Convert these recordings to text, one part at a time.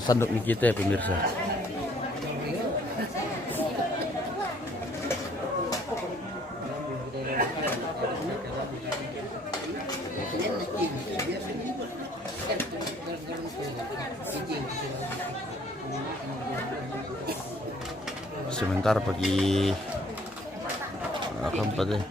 sandok nih kita ya pemirsa. Sebentar pagi keempat deh.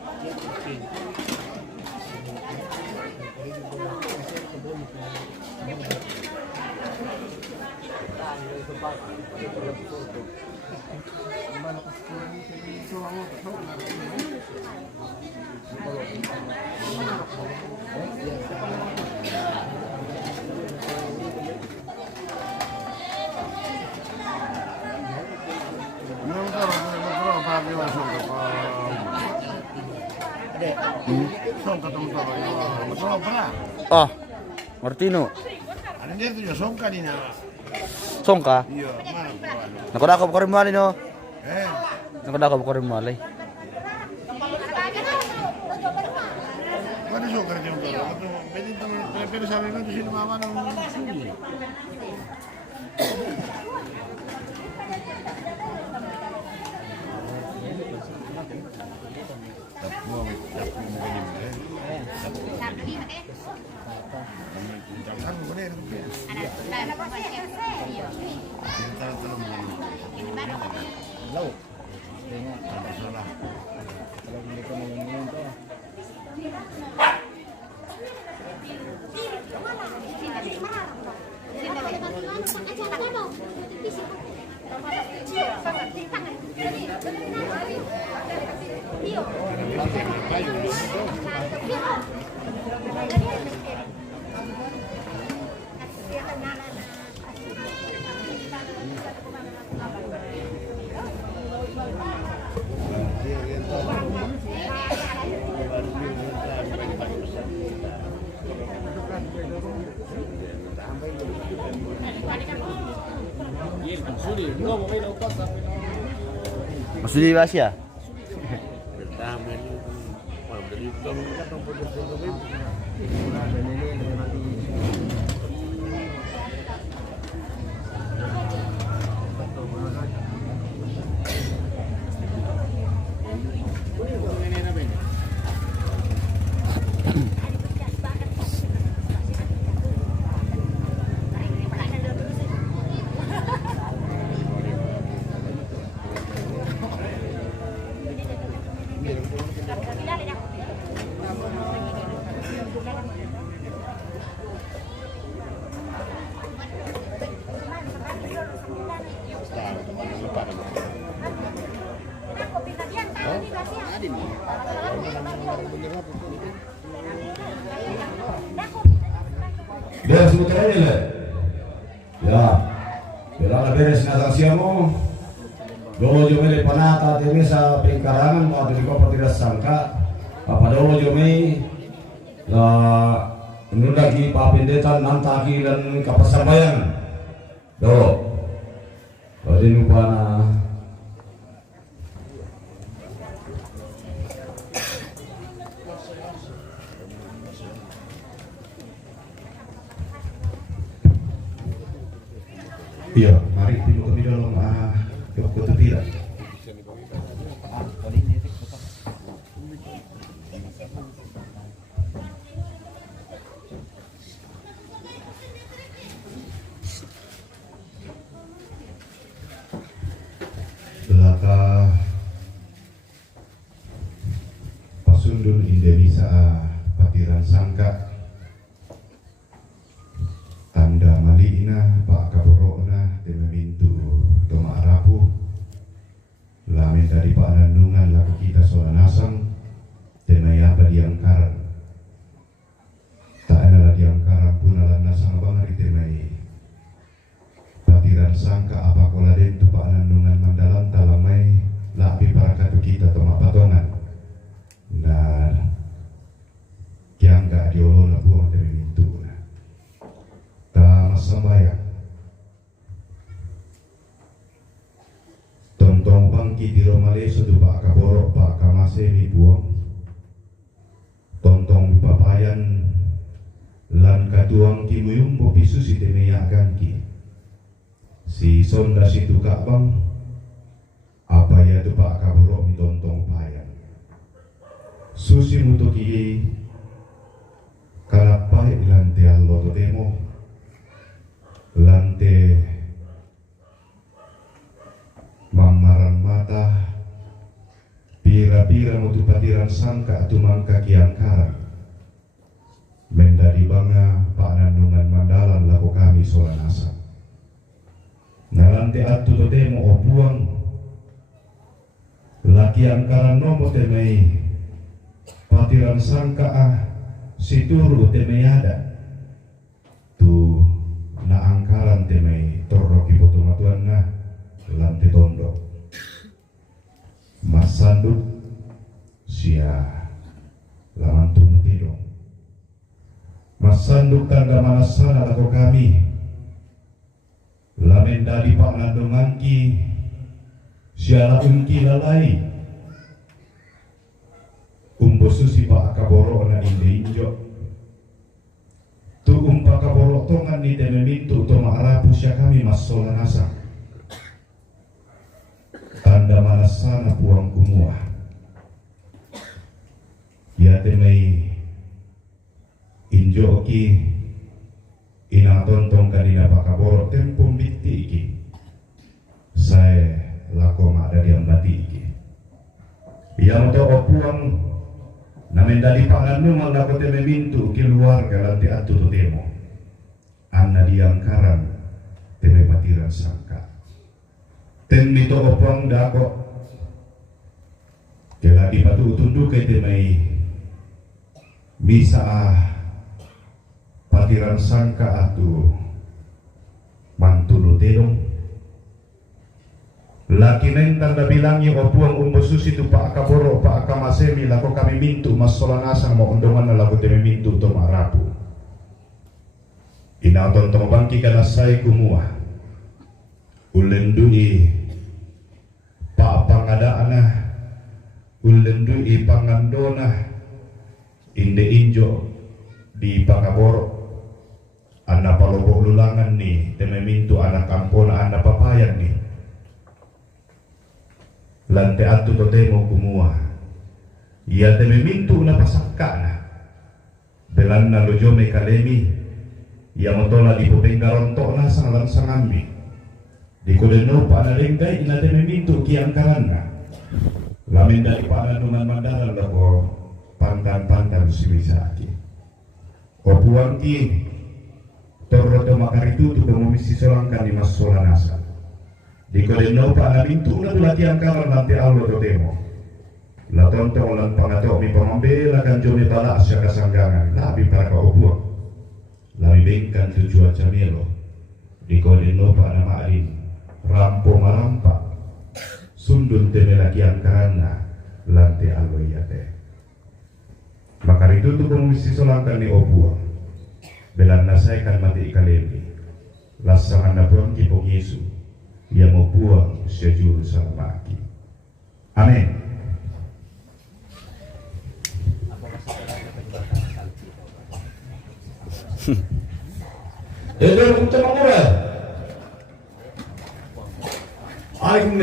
Oh, Martino. Ano dia tuh songka di na? Songka? Iya, mana tuh? Nakadako ko rin mali no. Eh, Nakadako ko rin mali. mana songka dia tuh? Pwede teman, pero sabi ko to sino mama ng sugi. Masih di Asia? Pertama ini kalau dari itu kan pun Ya, sebetulnya ya, bila beres nasasiamo, dolo jume panata teme sa pingkarangan mo ato ko tidak sangka, papadolo jume la nundagi papindetan nantaki dan kapasabayan, dolo, jadi lupa na. Iya, mari tiba kami dalam waktu tidak. Belaka pasundun Indonesia patiran sangka tanda malina pak kaborokna demamintu toma arapu lamin dari pak nandungan laku kita soal nasang temaya diangkaran tak adalah diangkaran pun ala nasang abang hari temai patiran sangka apa kola den tu pak nandungan mandalan talamai labi parakatu kita toma patongan nah kiang gak diolona buang demamintu sambayang tontong bangki di Romale sudu pak kaborok pak kamase mi buang tontong papayan lan katuang kimuyung bopi susi temeyak ganki si sonda situ kak bang apa ya tu pak kaburo mi tontong payan susi mutoki kanapa ilante allo to demo lante mamaran mata pira-pira mutu patiran sangka tu mangka kiangkaran mendadi banga pak nandungan mandalan lako kami solanasa nalante atu to demo opuang laki angkaran nomo temei patiran sangka situru temei ada tu na angkaran temei torroki botomatuan na lante tondo masanduk sia lamantung tidong masanduk tangga manasana lako kami lamen dari pak nandungangki siala ungki lalai umbosusi pak kaboro na inde injo tu umpa kaboro tongan ni teme mintu to maarapu sia kami masola nasa tanda manasana puang kumua ya temei injo ki ina tontong kanina pak kaboro tempom bitti iki saya lako ada di ambati iki yang to opuang namen dari pangannu malako teme mintu keluarga lanti atu to demo anna diangkaran teme patiran sangka ten mito opuang dako keladi patu tunduk ke temai bisa patiran sangka atu mantulu dedong laki neng tanda bilangi opuang umbosus itu pak kaboro pak kamasemi lako kami mintu masolanasang mo undongan na lago teme mintu to marapu inaton to bangki kana sai kumua ulendui pak pangadaana ulendui pangandona inde injo di pakaboro anak palobok lulangan nih teme mintu anak kampona anak papayan nih lante atu to demo kumua ia teme mintu na pasakana belan na lojome kalemi ia motola di popenggaron to na sangalan sangami di kodeno pa na lengkai ina teme mintu kiangkaranna lamin dari panandungan mandaran lako pantan-pantan siwisaki opuang ki torro to makaritu tu pemomisi solangkan di masolanasa di kodeno pa na mintu na tulati angkaran nanti allo to demo la tonto ulan pangato mi pamambela kan jome bala asya kasanggangan labi para ka opuang labi bengkan tu cuaca melo di kodeno pa na maalin rampo marampa sundun teme lagi angkaranna lanti allo yate makaritu tu pemomisi solangkan ni opuang belan nasai kan mati ikalemi lasangan na buang kipong Yesu ia mau buang sejuru sama aki. Amin. Itu ucap apa? Alaikum.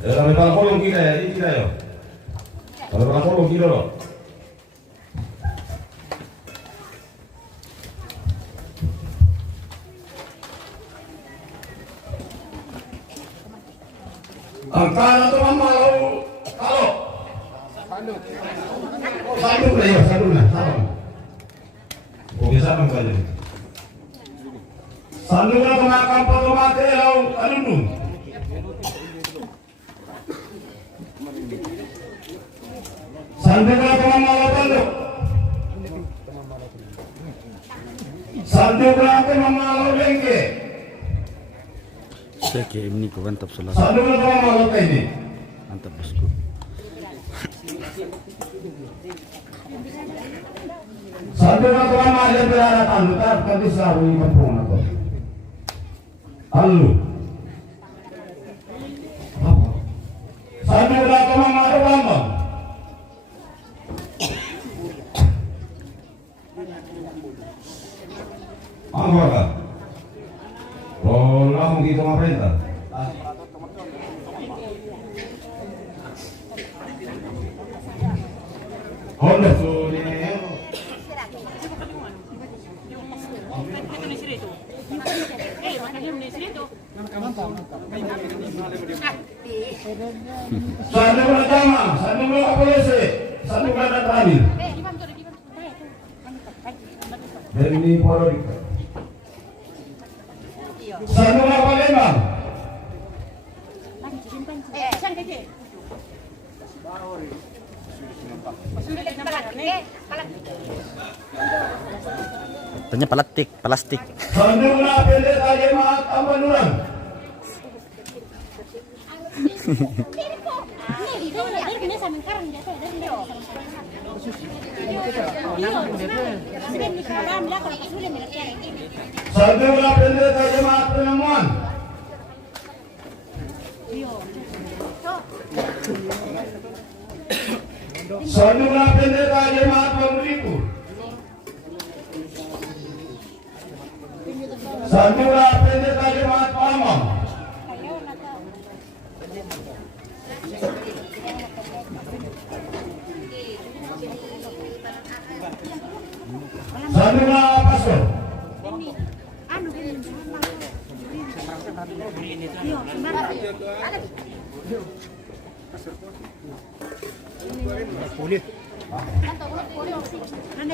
Kami pangkolong kita ya, ini kita ya. Kami pangkolong kita loh. Angkara tu malau kalau sanduk lah ya, sanduk lah, sanduk. Oke, sanduk saja. Sanduk lah kemakan potong mati lau alumnum. Sandukan Pemamalo Tanduk. Sandukan Pemamalo Lengke. Saya kayak ini kau mantap salah. Sandukan Pemamalo Tengke. Mantap bosku. Sandukan Pemamalo Berada Tanduk. Tapi di selalu di kampung aku. Halo. Sandukan Pemamalo Bambang. Angkor. Oh, langsung kita perintah. Honda. Sandukan Jama, sandukan Polisi, sandukan Terakhir. Dari Polodika. Sandukan Palembang. Tanya plastik. Sandukan Pendeta Jemaat Ampanurang. Sandukan Pendeta Jemaat Penemuan. Sandukan Pendeta Jemaat Pemeriku. Sandukan Pendeta Jemaat Palamang. Sandukan Pastor.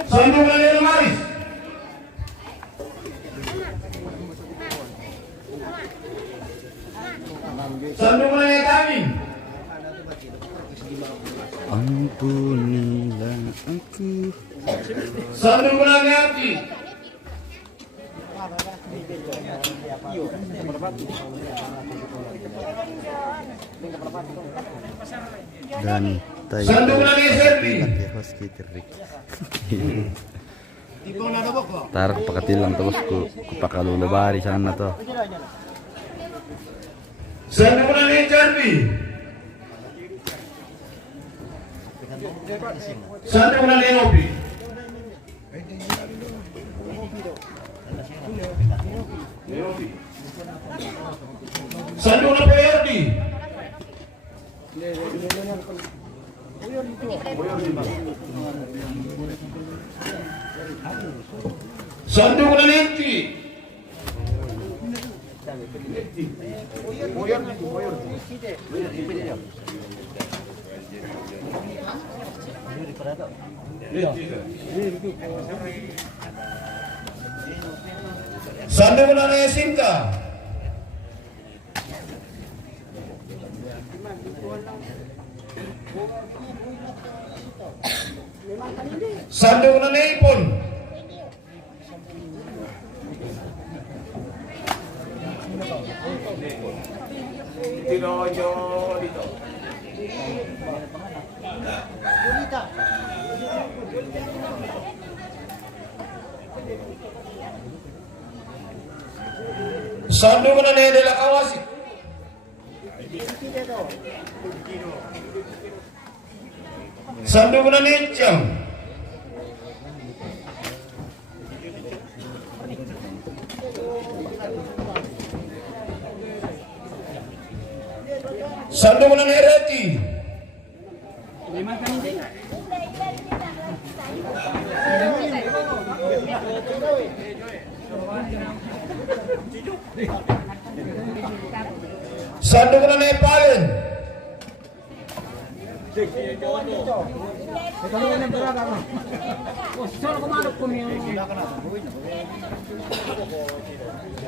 Sandukan Lele Maris. Sandukan Lele Kami. Ampunilah aku. Sandukan Lele Hati. Dan tayo. Sandukan Lele Serbi. Tar pakatilang terus ku pakalulubari sana to. Sandukan Lele Serbi. Sandukan Lele Nopi. Sandukan PRD. Sandukan Lenti. Sandukan Sinta. Sandukan Ipon. Sandukan de la Kawasi. Sandukan Icang. Sandukan Hereti. Sandukan Nepalen.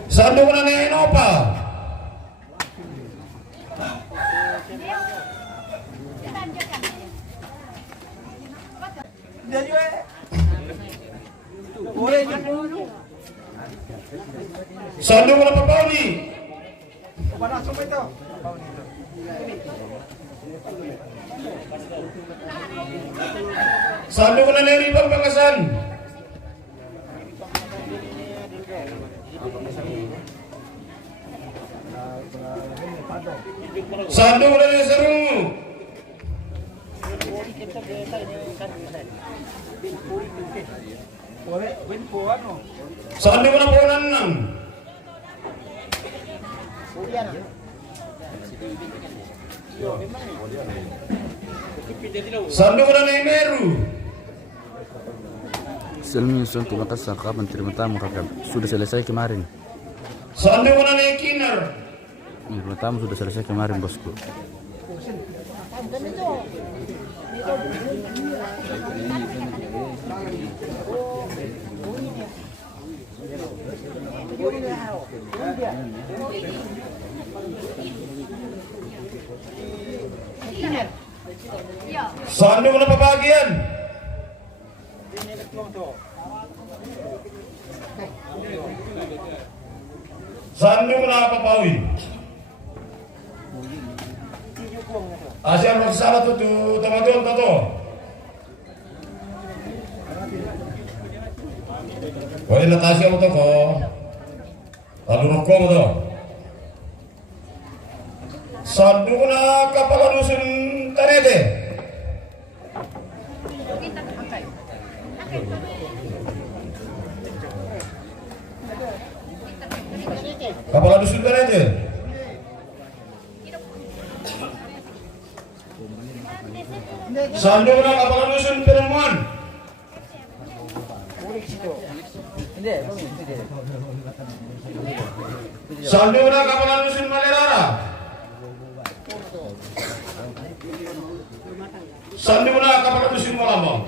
Sandukan Enopa. Sandu na Papauli. Sandu na Neri Pangpangasan. Sandu na Neri Sarungu. Sandu na Ponanang. Sandu na Nemeru. Selminson, terima kasih kapan terima tamu kakak. Sudah selesai kemarin. Sandu na Nekinar. Terima tamu sudah selesai kemarin bosku. Sandu na Papagian. Sandu na Papawi. Asyam magsala to tamadon to. Wala na tasya mo to ko. Talunok ko mo to. Sandu na kapalalusun tarete. Kapalalusun tarete. Sandu na kapalalusun perempuan. Sandu na kapalalusun Malerara. Sandu na kapalalusun Malambang.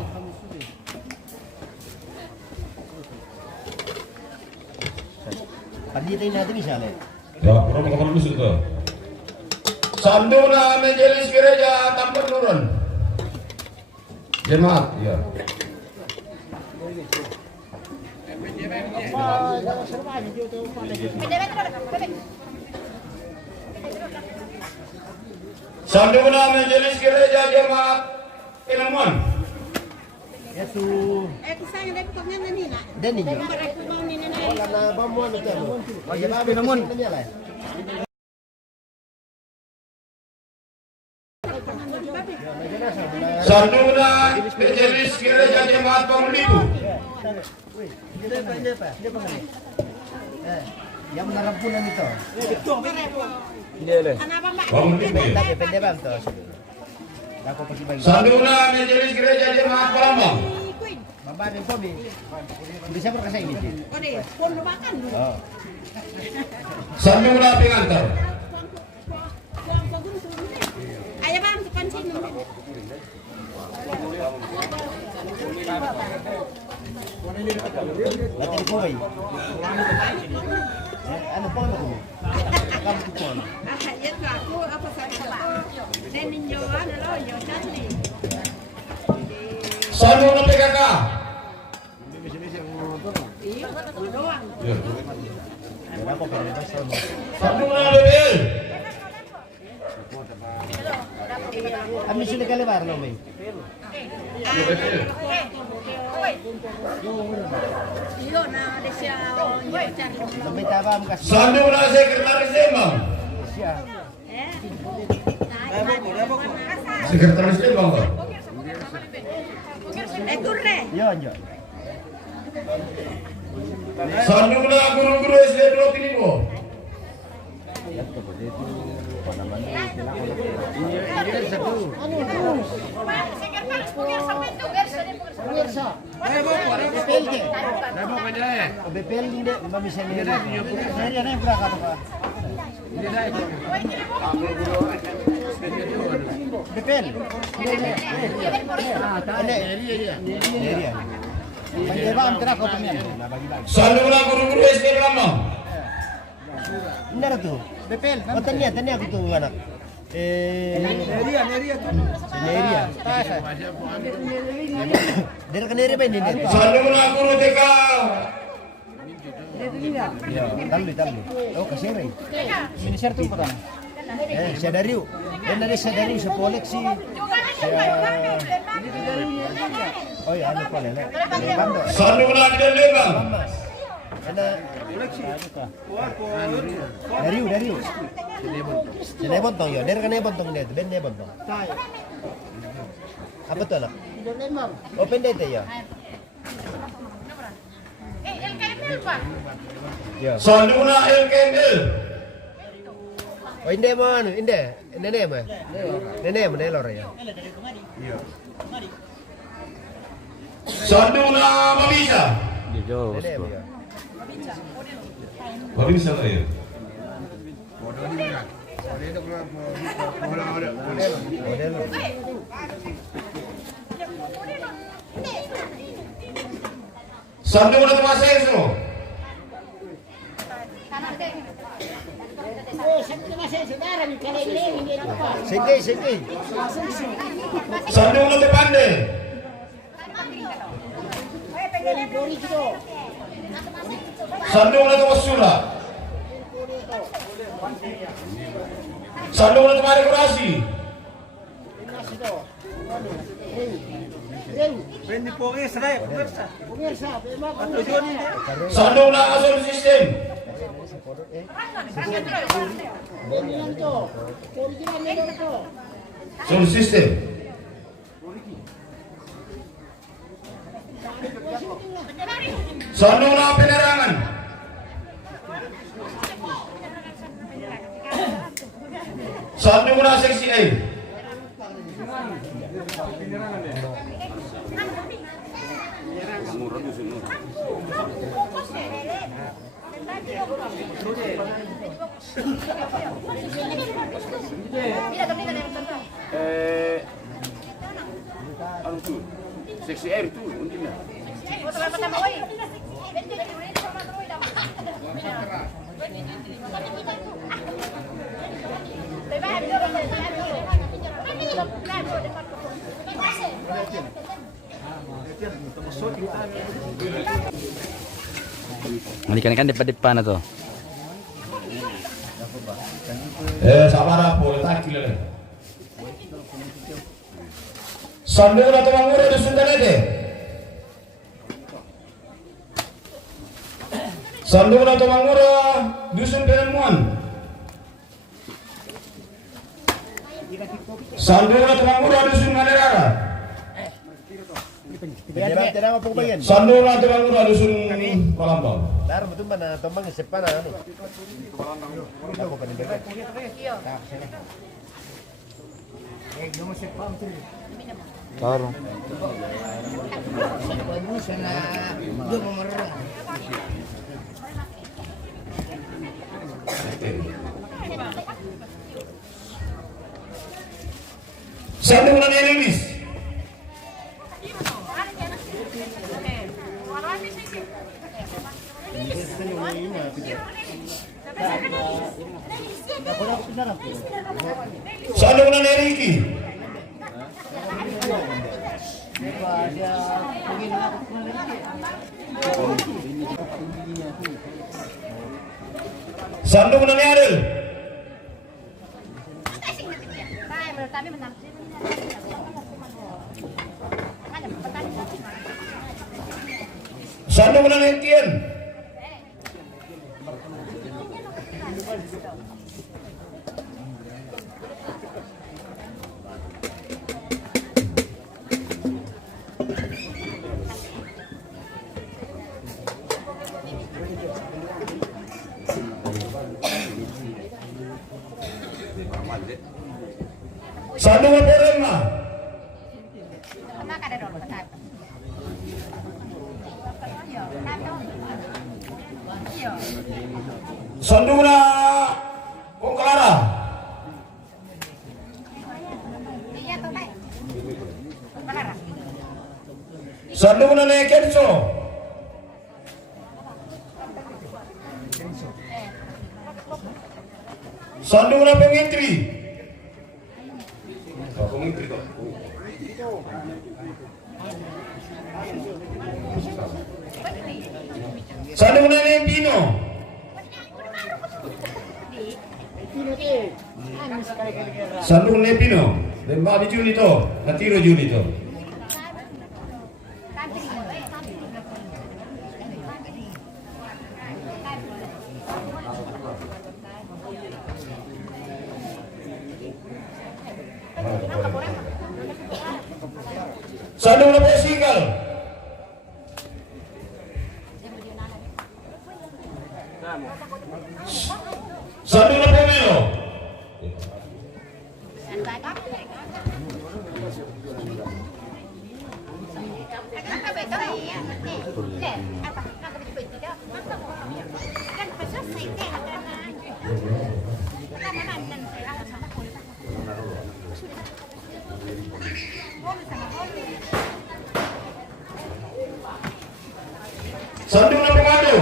Panditain natin misalnya. Ya, berapa kapalalusun to? Sandu na Majelis Gereja Tampar Nurun. Jemaat, ya. Sandu na Majelis Gereja Jemaat Ilamuan. Itu Saya ada pokoknya nanti nak. dan ini. Kalau aku mau ni nanti. Karena bamuan itu. Bagaimana namun? Sandu na Majelis Gereja Jemaat Pamulipu. Yang menarampunan itu. Kenapa Mbak? Pamulipu. Tapi pendek bang tuh. Aku pasti bagi. Sandu na Majelis Gereja Jemaat Palembang. Kuin. Bapak dan Pomi. Bisa berkasa ini sih. Ode, pon makan dulu. Oh. Sandu na Pingantar. Ayo bang, tekan sini. Latihan koi. Ano po ano? Kamu tu pon. Ya tu aku apa saja. Dan ninyo ano lo, yo chutney. Sandu na PKK. Iyo, doang. Aku pengen pas tahun. Sandu na BBL. Kami sudah kali bar no may. Iyo na ada siya yo chutney. Sampai tabam kas. Sandu na Sekretaris Dembang. Siya. Sekretaris Dembang. Kurre. Yo yo. Sandu na guru-guru SD 25. BPL hindi mamisa ni. Seri ano yung plaka pa? BPL. Area. Menjeba ang tira ko pa niyan. Sandu na guru-guru SD Lambang. Hindi na to. BPL. O tanya ko to anak. Area tu. Area. Dari Kaneri ba hindi? Sandu na guru TK Ya, tali. Oh, kasih rin. Minister tu pa. Siya Dario. Yan na siya Dario sa koleksi. Oh, ya, ano pala na. Bando. Satu na kita lembang. Ada Dario. Sinebon tong yo. Dari kanebon tong dito. Ben nebon tong. Apa tu nak? Open date ya. Ya. Satu na LKL. Oh, hindi mo ano? Hindi. Nene mo. Nene mo nelor ya. Satu na Mabisa. Jauh Nene mo bosku. ya. Mabisa na yun. Model. Satu na Tomaseso. Sige. Satu na Tepande. Satu na Tomasula. Satu na Tomadekorasi. Satu na Asol System. Sound System. Satu na Penerangan. Satu na Seksi A. Ano tu? Seksi air tu, untuknya. Ikan-ikan depan-depan na to. Sabar boleh tak kilo. Sambil na Tumangura dusun Tanete. Sambil na Tumangura dusun Penelmuan. Sambil na Tumangura dusun Manerara. Tidak apa bagian. Sambil na Tumangura dusun Palambang. Dar betul mana tombang sepan ano. Ako pa nila. Tarong. Sambil na Nelis. Sambil na Neriki. Sandung na Neril. Sandung na Nentien. Sandung na Porema. Sandung na Ongklara. Sandung na Kenso. Sandung na Pengintri. Sandung na Pino. Sandung Nepino, Lembabi Junito, Natiro Junito. Sandung Lepo Sigal. Sandung Lepo Melo. Sandung Lepo Mado.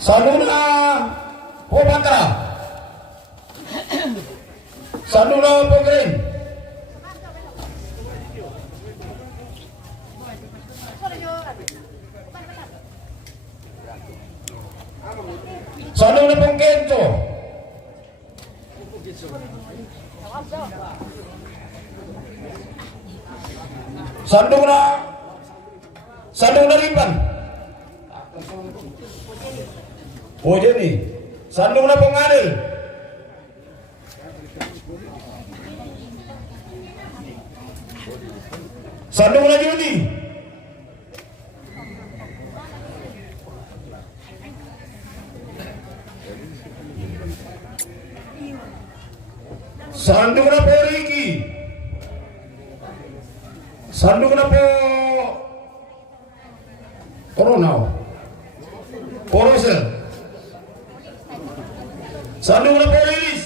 Sanduna Pobatra. Sanduna Pogren. Sanduna Pongkento. Sanduna Ripan. Oh jadi, Sandung na Pengadil. Sandung na Judi. Sandung na po Ricky. Sandung na po Coronao. Porosel. Sandung na po Lilis.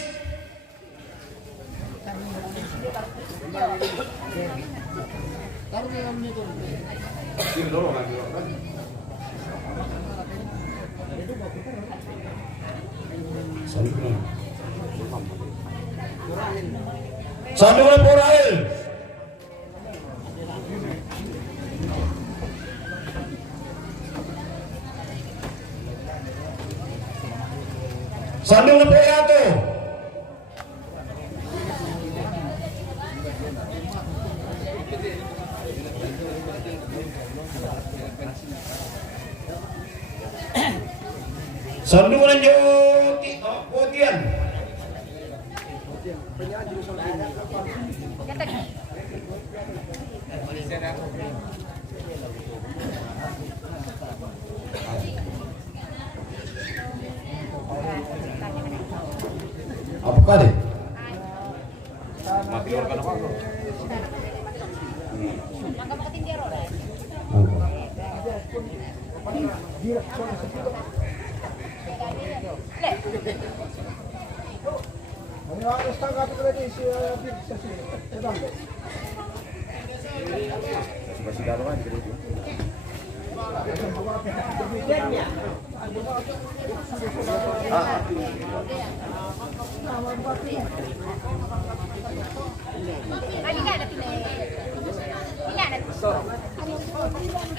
Sandung na po Rahel. Sandung na po Yato. Sandung na Potian. Apa kali?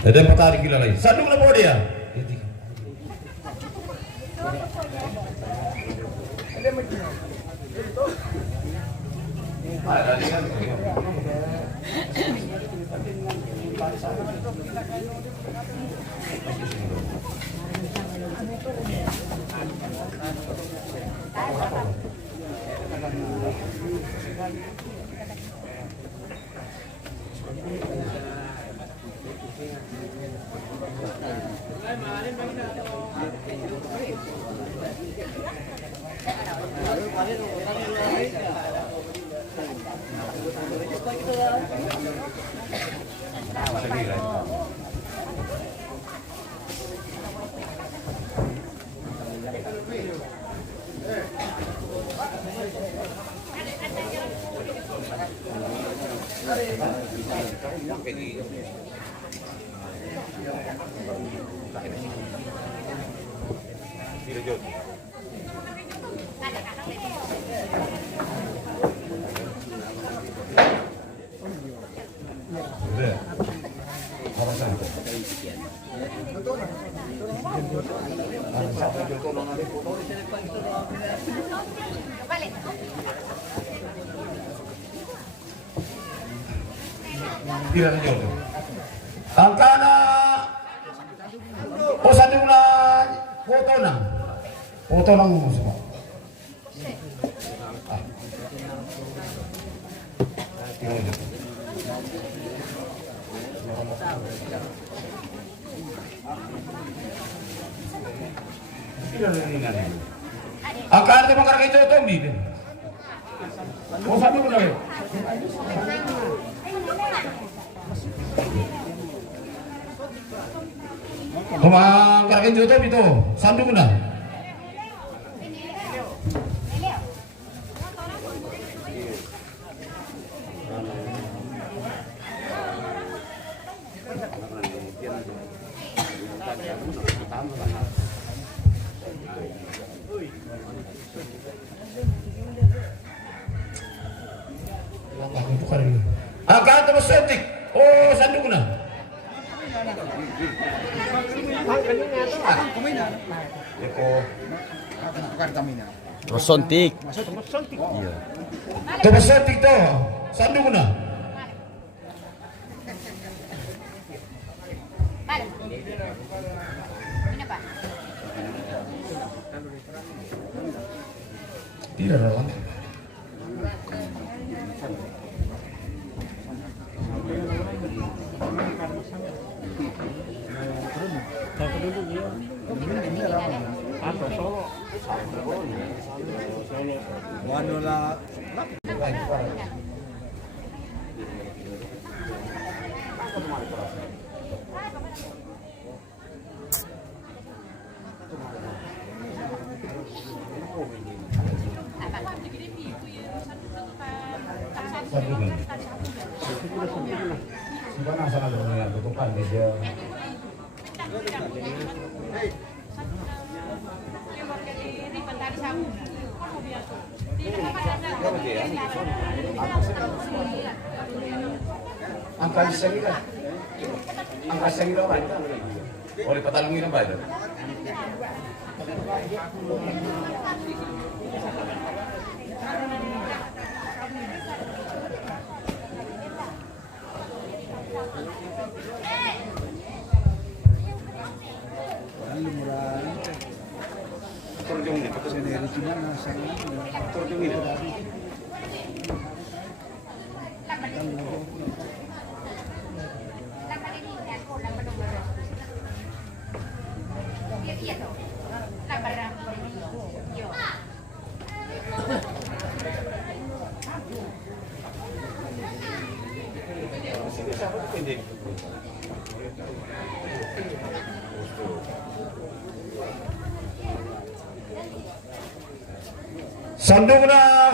Ada petani gila lagi. Sandung na po dia. Udah. Apa sana? Tidak ada jodoh. Angka na sandung na foto lang mo semua. Angka na mga karagay jodoh hindi. Sandung na rin. Kumangkarakin YouTube itu, sandung na. Akan terus setik, oh sandung na. Rosontik. Iya. Tomasotik to, sandung na. Tidak ada lagi. Sebenarnya sana ada tutupan dia. Angka segila apa? Oleh patalungin ang bayad. Sandung na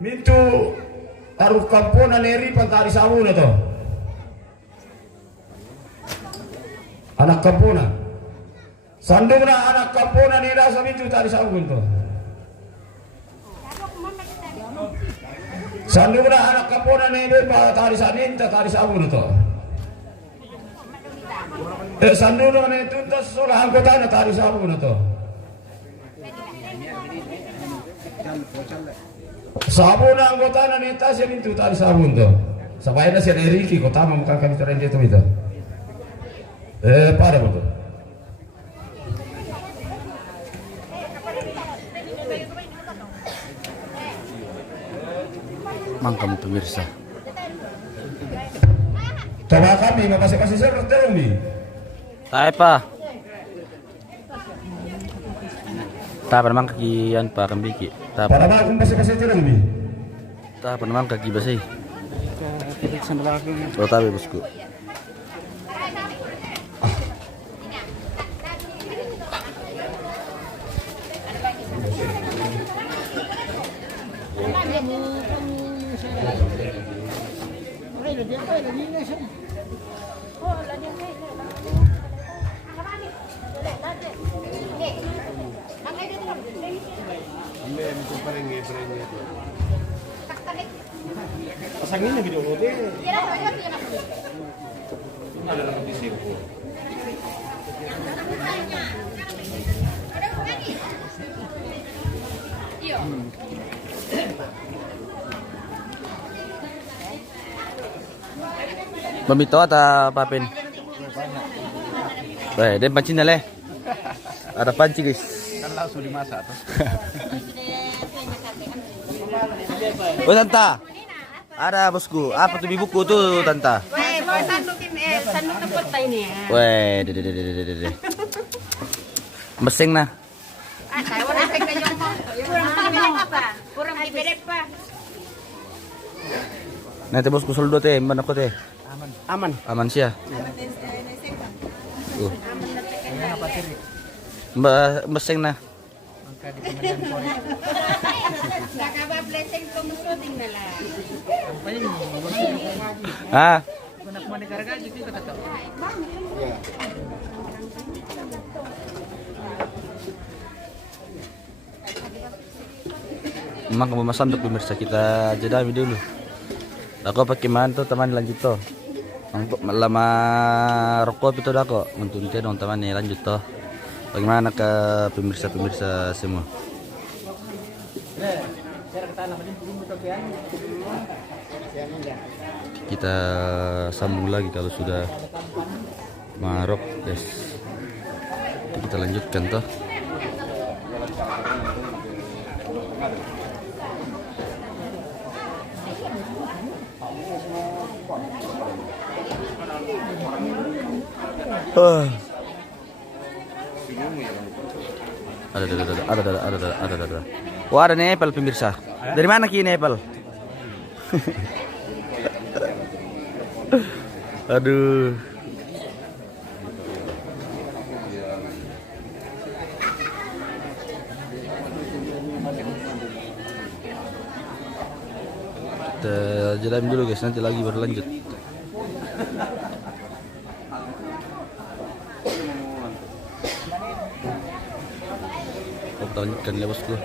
mintu taruh kampo na neri pantari samu na to. Anak kampo na. Sandung na anak kampo na nila sa mintu tari samu to. Sandung na anak kampo na nila pa tari sa ninta tari samu na to. Sandung na tuntas solah anggota na tari samu na to. Sabun anggota na nita siya mintu tali sabun to. Sabay na siya na Ricky ko tama mukhang kami teren dito ito. Para mo to. Mangkam pemirsa. Coba kami mapasi-pasi sir terumi. Tayo pa. Tapan naman kagiyan pa kambiki. Para ba kung pasi-pasi terumi? Tapan naman kagi basay. Oh tabi bosku. Prenge. Pasang ini video lo deh. Ada di situ. Mamito atau papin? Baik, dan pancing dah leh. Ada panci guys. Kan langsung dimasak tuh. Oh tanta, ada bosku. Apa tuh buku tuh tanta? Weh, mau sandukin sanduk tempat ini. Weh, deh. Mesing nah. Ah, saya orang pek na yung kurang pipilip pa. Kurang pipilip pa. Nanti bosku soldo teh, mana aku teh? Aman. Aman sih ya. Mbak mesing nah. Nakaba blessing ko musuting na lang. Ah. Memang kemasan untuk pemirsa kita jeda dulu. Aku pakai mantu teman lanjut toh. Untuk lama rokok itu dah kok. Untuk dong teman nih lanjut toh. Bagaimana ke pemirsa semua? Kita sambung lagi kalau sudah marok, guys. Kita lanjutkan toh. Ada. Wah, ada Nepal pemirsa. Dari mana ki Nepal? Aduh. Kita jalan dulu guys, nanti lagi berlanjut. Kita lanjutkan ya bosku.